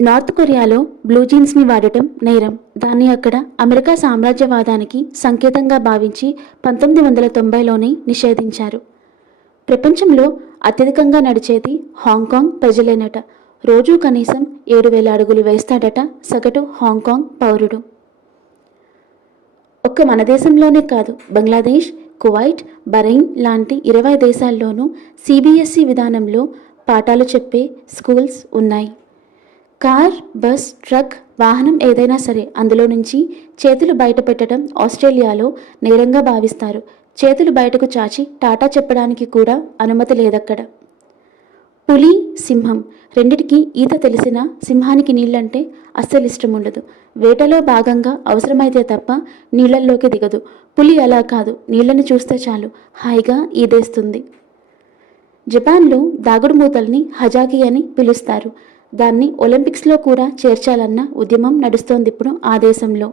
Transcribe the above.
North కొరియాలో blue జీన్స్ని వాడటం నేరం. దాన్ని అక్కడ అమెరికా సామ్రాజ్యవాదానికి సంకేతంగా భావించి 1990లోనే నిషేధించారు. ప్రపంచంలో అత్యధికంగా నడిచేది హాంకాంగ్ ప్రజలేనట. రోజూ కనీసం 7,000 అడుగులు వేస్తాడట సగటు హాంకాంగ్ పౌరుడు. ఒక్క మన దేశంలోనే కాదు, బంగ్లాదేశ్, కువైట్, బహ్రెయిన్ లాంటి 20 దేశాల్లోనూ సిబిఎస్ఈ విధానంలో పాఠాలు చెప్పే స్కూల్స్ ఉన్నాయి. కార్, బస్, ట్రక్, వాహనం ఏదైనా సరే అందులో నుంచి చేతులు బయట పెట్టడం ఆస్ట్రేలియాలో నేరంగా భావిస్తారు. చేతులు బయటకు చాచి టాటా చెప్పడానికి కూడా అనుమతి లేదక్కడ. పులి, సింహం రెండిటికి ఈత తెలిసినా సింహానికి నీళ్ళంటే అస్సలు ఇష్టం ఉండదు. వేటలో భాగంగా అవసరమైతే తప్ప నీళ్ళల్లోకి దిగదు. పులి అలా కాదు, నీళ్ళని చూస్తే చాలు హాయిగా ఈదేస్తుంది. జపాన్లో దాగుడుమూతల్ని హజాకి అని పిలుస్తారు. దాన్ని ఒలింపిక్స్లో కూడా చేర్చాలన్న ఉద్యమం నడుస్తోందిప్పుడు ఆ దేశంలో.